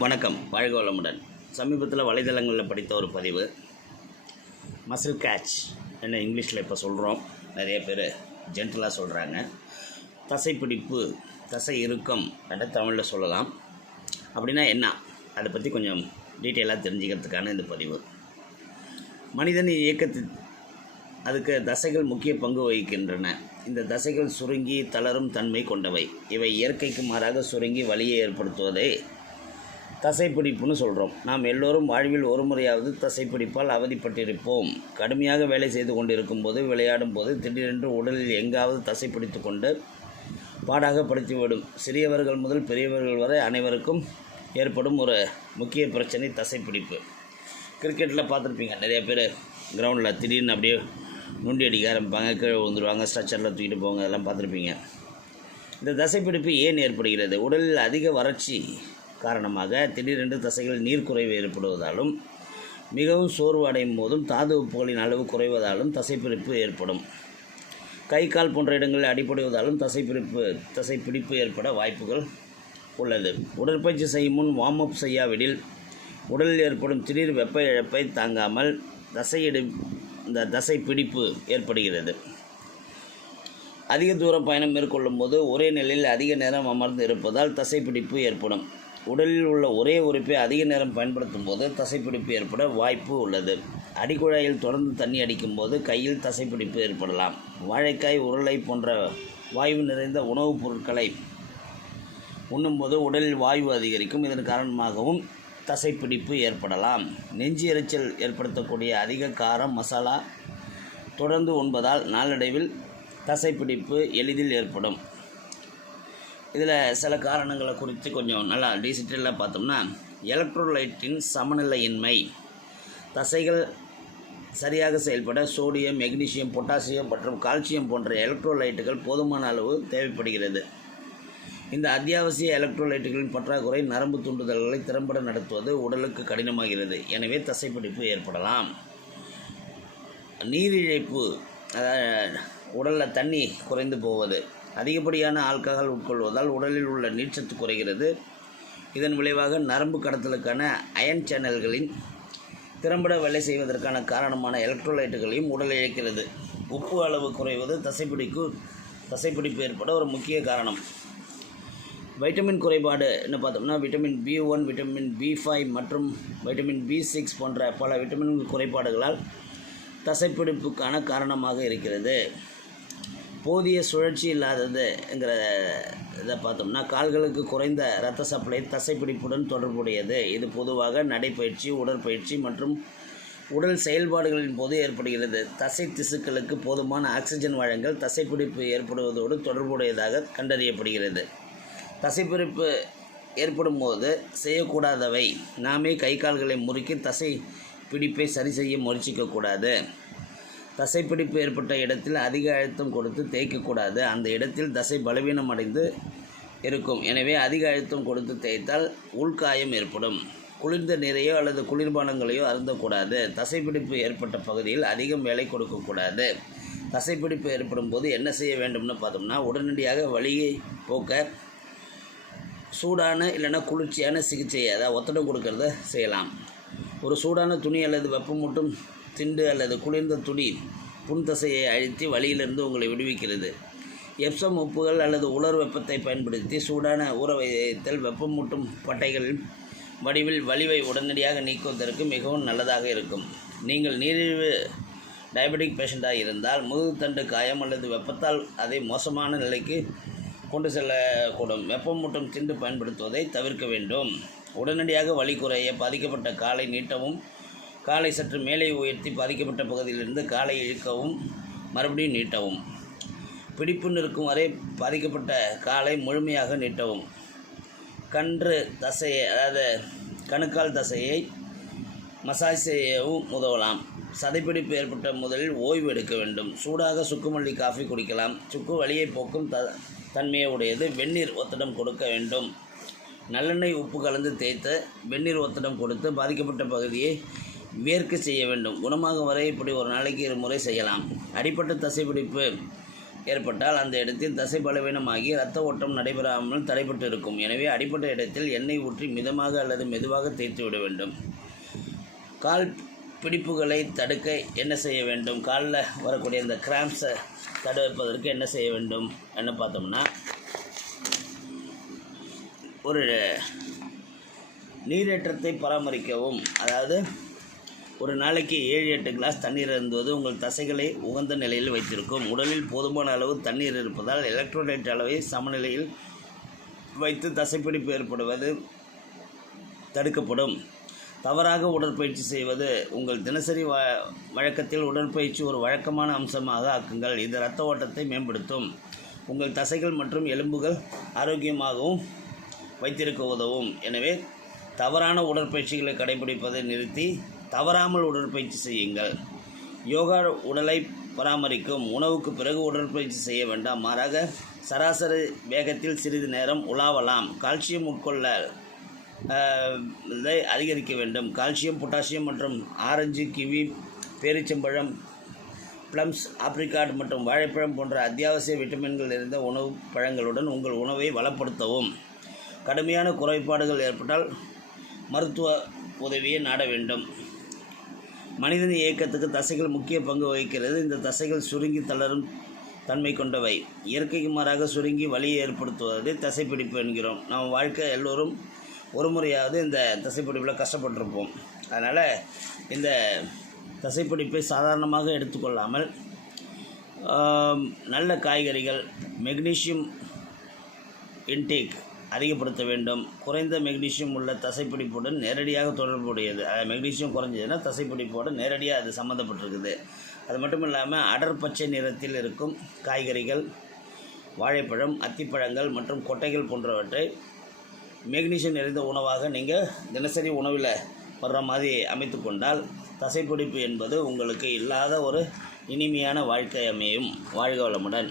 வணக்கம். வாழ்க வளமுடன். சமீபத்தில் வலைதளங்களில் படித்த ஒரு பதிவு. மசில் கேட்ச் என்ன இங்கிலீஷில் இப்போ சொல்கிறோம் நிறைய பேர் ஜென்டலாக சொல்கிறாங்க தசைப்பிடிப்பு தசை இறுக்கம் என்ற தமிழில் சொல்லலாம். அப்படின்னா என்ன? அதை பற்றி கொஞ்சம் டீட்டெயிலாக தெரிஞ்சுக்கிறதுக்கான இந்த பதிவு. மனிதன் இயக்கத்தில் அதுக்கு தசைகள் முக்கிய பங்கு வகிக்கின்றன. இந்த தசைகள் சுருங்கி தளரும் தன்மை கொண்டவை. இவை இயற்கைக்கு மாறாக சுருங்கி வலியை ஏற்படுத்துவதை தசைப்பிடிப்புன்னு சொல்கிறோம் நாம் எல்லோரும் வாழ்வில் ஒரு முறையாவது தசைப்பிடிப்பால் அவதிப்பட்டிருப்போம். கடுமையாக வேலை செய்து கொண்டிருக்கும் போது விளையாடும் போது திடீரென்று உடலில் எங்காவது தசைப்பிடித்து கொண்டு பாடாக படுத்திவிடும். சிறியவர்கள் முதல் பெரியவர்கள் வரை அனைவருக்கும் ஏற்படும் ஒரு முக்கிய பிரச்சனை தசைப்பிடிப்பு. கிரிக்கெட்டில் பார்த்துருப்பீங்க நிறைய பேர் கிரவுண்டில் திடீர்னு அப்படியே நுண்டி அடிக்க ஆரம்பிப்பாங்க கீழே விழுந்துருவாங்க ஸ்ட்ரக்சரில் தூக்கிட்டு போவாங்க அதெல்லாம் பார்த்துருப்பீங்க. இந்த தசைப்பிடிப்பு ஏன் ஏற்படுகிறது? உடலில் அதிக வறட்சி காரணமாக திடீரென்று தசைகள் நீர் குறைவு ஏற்படுவதாலும் மிகவும் சோர்வு அடையும் போதும் தாது உப்புகளின் அளவு குறைவதாலும் தசைப்பிடிப்பு ஏற்படும். கை கால் போன்ற இடங்களில் அடிப்படைவதாலும் தசைப்பிடிப்பு தசைப்பிடிப்பு ஏற்பட வாய்ப்புகள் உள்ளது. உடற்பயிற்சி செய்யும் முன் வார்ம் அப் செய்யாவிடில் உடலில் ஏற்படும் திடீர் வெப்ப இழப்பை தாங்காமல் தசையிடு இந்த தசை பிடிப்பு ஏற்படுகிறது. அதிக தூர பயணம் மேற்கொள்ளும் போது ஒரே நிலையில் அதிக நேரம் அமர்ந்து இருப்பதால் தசைப்பிடிப்பு ஏற்படும். உடலில் உள்ள ஒரே உறுப்பை அதிக நேரம் பயன்படுத்தும் போது தசைப்பிடிப்பு ஏற்பட வாய்ப்பு உள்ளது. அடிக்குழாயில் தொடர்ந்து தண்ணி அடிக்கும்போது கையில் தசைப்பிடிப்பு ஏற்படலாம். வாழைக்காய் உருளை போன்ற வாயு நிறைந்த உணவுப் பொருட்களை உண்ணும்போது உடலில் வாயு அதிகரிக்கும். இதன் காரணமாகவும் தசைப்பிடிப்பு ஏற்படலாம். நெஞ்சு எரிச்சல் ஏற்படுத்தக்கூடிய அதிக காரம் மசாலா தொடர்ந்து உண்பதால் நாளடைவில் தசைப்பிடிப்பு எளிதில் ஏற்படும். இதில் சில காரணங்களை குறித்து கொஞ்சம் நல்லா டீசிட்டலாக பார்த்தோம்னா எலக்ட்ரோலைட்டின் சமநிலையின்மை தசைகள் சரியாக செயல்பட சோடியம் மெக்னீசியம் பொட்டாசியம் மற்றும் கால்சியம் போன்ற எலக்ட்ரோலைட்டுகள் போதுமான அளவு தேவைப்படுகிறது. இந்த அத்தியாவசிய எலக்ட்ரோலைட்டுகளின் பற்றாக்குறை நரம்பு தூண்டுதல்களை திறம்பட நடத்துவது உடலுக்கு கடினமாகிறது. எனவே தசைப்பிடிப்பு ஏற்படலாம். நீரிழைப்பு அதாவது உடலில் தண்ணி குறைந்து போவது அதிகப்படியான ஆல்கஹால் உட்கொள்வதால் உடலில் உள்ள நீர்ச்சத்து குறைகிறது. இதன் விளைவாக நரம்பு கடத்தலுக்கான அயன் சேனல்களின் திறம்பட வேலை செய்வதற்கான காரணமான எலக்ட்ரோலைட்டுகளையும் உடல் இழக்கிறது. உப்பு அளவு குறைவது தசைப்பிடிப்பு தசைப்பிடிப்பு ஏற்பட ஒரு முக்கிய காரணம். வைட்டமின் குறைபாடு என்ன பார்த்தோம்னா vitamin B one vitamin B five மற்றும் வைட்டமின் பி சிக்ஸ் போன்ற பல விட்டமின் குறைபாடுகளால் தசைப்பிடிப்புக்கான காரணமாக இருக்கிறது. போதிய சுழற்சி இல்லாததுங்கிற இதை பார்த்தோம்னா கால்களுக்கு குறைந்த இரத்த சப்ளை தசைப்பிடிப்புடன் தொடர்புடையது. இது பொதுவாக நடைப்பயிற்சி உடற்பயிற்சி மற்றும் உடல் செயல்பாடுகளின் போது ஏற்படுகிறது. தசை திசுக்களுக்கு போதுமான ஆக்சிஜன் வழங்கல் தசைப்பிடிப்பு ஏற்படுவதோடு தொடர்புடையதாக கண்டறியப்படுகிறது. தசைப்பிடிப்பு ஏற்படும் போது செய்யக்கூடாதவை. நாமே கை கால்களை முறுக்கி தசை பிடிப்பை சரி செய்ய முயற்சிக்கக்கூடாது. தசைப்பிடிப்பு ஏற்பட்ட இடத்தில் அதிக அழுத்தம் கொடுத்து தேய்க்கக்கூடாது. அந்த இடத்தில் தசை பலவீனம் அடைந்து இருக்கும். எனவே அதிக அழுத்தம் கொடுத்து தேய்த்தால் உள்காயம் ஏற்படும். குளிர்ந்த நீரையோ அல்லது குளிர்பானங்களையோ அருந்தக்கூடாது. தசைப்பிடிப்பு ஏற்பட்ட பகுதியில் அதிகம் வேலை கொடுக்கக்கூடாது. தசைப்பிடிப்பு ஏற்படும் போது என்ன செய்ய வேண்டும்னு பார்த்தோம்னா உடனடியாக வலியை போக்க சூடான இல்லைன்னா குளிர்ச்சியான சிகிச்சையை அதாவது ஒத்தடம் கொடுக்கறத செய்யலாம். ஒரு சூடான துணி அல்லது வெப்பமூட்டும் திண்டு அல்லது குளிர்ந்த துணி புன்தசையை அழித்து அழுத்தி வலியிலிருந்து உங்களை விடுவிக்கிறது. எப்சம் உப்புகள் அல்லது உலர் வெப்பத்தை பயன்படுத்தி சூடான ஊற வைத்தல் வெப்பமூட்டும் பட்டைகளின் வடிவில் வலிவை உடனடியாக நீக்குவதற்கு மிகவும் நல்லதாக இருக்கும். நீங்கள் நீரிழிவு டயபெட்டிக் பேஷண்ட்டாக இருந்தால் முதுகுத்தண்டு காயம் அல்லது வெப்பத்தால் அதை மோசமான நிலைக்கு கொண்டு செல்லக்கூடும். வெப்பமூட்டும் திண்டு பயன்படுத்துவதை தவிர்க்க வேண்டும். உடனடியாக வலி குறைய பாதிக்கப்பட்ட காலை நீட்டவும் காலை சற்று மேலே உயர்த்தி பாதிக்கப்பட்ட பகுதியிலிருந்து காலை இழுக்கவும் மறுபடியும் நீட்டவும். பிடிப்பு நிற்கும் வரை பாதிக்கப்பட்ட காலை முழுமையாக நீட்டவும். கன்று தசையை அதாவது கணுக்கால் தசையை மசாஜ் செய்யவும் உதவலாம். சதைப்பிடிப்பு ஏற்பட்ட முதலில் ஓய்வு எடுக்க வேண்டும். சூடாக சுக்குமல்லி காஃபி குடிக்கலாம். சுக்கு வலியை போக்கும் த தன்மையை உடையது வெந்நீர் ஒத்தடம் கொடுக்க வேண்டும். நல்லெண்ணெய் உப்பு கலந்து தேய்த்து வெந்நீர் ஒத்தடம் கொடுத்து பாதிக்கப்பட்ட பகுதியை வேர்க்க செய்ய வேண்டும். குணமாகும் வரை இப்படி ஒரு நாளைக்கு இருமுறை செய்யலாம். அடிப்பட்ட தசைப்பிடிப்பு ஏற்பட்டால் அந்த இடத்தில் தசை பலவீனமாகி இரத்த ஓட்டம் நடைபெறாமல் தடைபட்டு இருக்கும். எனவே அடிப்பட்ட இடத்தில் எண்ணெய் ஊற்றி மிதமாக அல்லது மெதுவாக தேய்த்து விட வேண்டும். கால் பிடிப்புகளை தடுக்க என்ன செய்ய வேண்டும்? காலில் வரக்கூடிய இந்த கிராம்ஸை தடுப்பதற்கு என்ன செய்ய வேண்டும்? என்ன பார்த்தோம்னா ஒரு நீரேற்றத்தை பராமரிக்கவும். அதாவது ஒரு நாளைக்கு ஏழு எட்டு கிளாஸ் தண்ணீர் இருந்துவது உங்கள் தசைகளை உகந்த நிலையில் வைத்திருக்கும். உடலில் போதுமான அளவு தண்ணீர் இருப்பதால் எலக்ட்ரோலைட் அளவை சமநிலையில் வைத்து தசைப்பிடிப்பு ஏற்படுவது தடுக்கப்படும். தவறாக உடற்பயிற்சி செய்வது உங்கள் தினசரி வ வழக்கத்தில் உடற்பயிற்சி ஒரு வழக்கமான அம்சமாக ஆக்குங்கள். இது இரத்த ஓட்டத்தை மேம்படுத்தும். உங்கள் தசைகள் மற்றும் எலும்புகள் ஆரோக்கியமாகவும் வைத்திருக்க உதவும். எனவே தவறான உடற்பயிற்சிகளை கடைபிடிப்பதை நிறுத்தி தவறாமல் உடற்பயிற்சி செய்யுங்கள். யோகா உடலை பராமரிக்கும். உணவுக்கு பிறகு உடற்பயிற்சி செய்ய வேண்டாம். மாறாக சராசரி வேகத்தில் சிறிது நேரம் உலாவலாம். கால்சியம் உட்கொள்ள இதை அதிகரிக்க வேண்டும். கால்சியம் பொட்டாசியம் மற்றும் ஆரஞ்சு கிவி பேரிச்சம்பழம் ப்ளம்ஸ் ஆப்ரிகாட் மற்றும் வாழைப்பழம் போன்ற அத்தியாவசிய விட்டமின்கள் நிறைந்த உணவு பழங்களுடன் உங்கள் உணவை வளப்படுத்தவும். கடுமையான குறைபாடுகள் ஏற்பட்டால் மருத்துவ உதவியை நாட வேண்டும். மனிதன் இயக்கத்துக்கு தசைகள் முக்கிய பங்கு வகிக்கிறது. இந்த தசைகள் சுருங்கி தளரும் தன்மை கொண்டவை. இயற்கைக்கு மாறாக சுருங்கி வலியை ஏற்படுத்துவதே தசைப்பிடிப்பு என்கிறோம். நம்ம வாழ்க்கை எல்லோரும் ஒரு முறையாவது இந்த தசைப்பிடிப்பில் கஷ்டப்பட்டிருப்போம். அதனால் இந்த தசைப்பிடிப்பை சாதாரணமாக எடுத்துக்கொள்ளாமல் நல்ல காய்கறிகள் மெக்னீஷியம் இன்டேக் அதிகப்படுத்த வேண்டும். குறைந்த மெக்னீஷியம் உள்ள தசைப்பிடிப்புடன் நேரடியாக தொடர்புடையது. அதாவது மெக்னீஷியம் குறைஞ்சதுன்னா தசைப்பிடிப்போடு நேரடியாக அது சம்மந்தப்பட்டிருக்குது அது மட்டும் இல்லாமல் அடர் பச்சை நிறத்தில் இருக்கும் காய்கறிகள் வாழைப்பழம் அத்திப்பழங்கள் மற்றும் கொட்டைகள் போன்றவற்றை மெக்னீஷியம் நிறைந்த உணவாக நீங்கள் தினசரி உணவில் வர்ற மாதிரி அமைத்து கொண்டால் தசைப்பிடிப்பு என்பது உங்களுக்கு இல்லாத ஒரு இனிமையான வாழ்க்கை அமையும். வாழ்க வளமுடன்.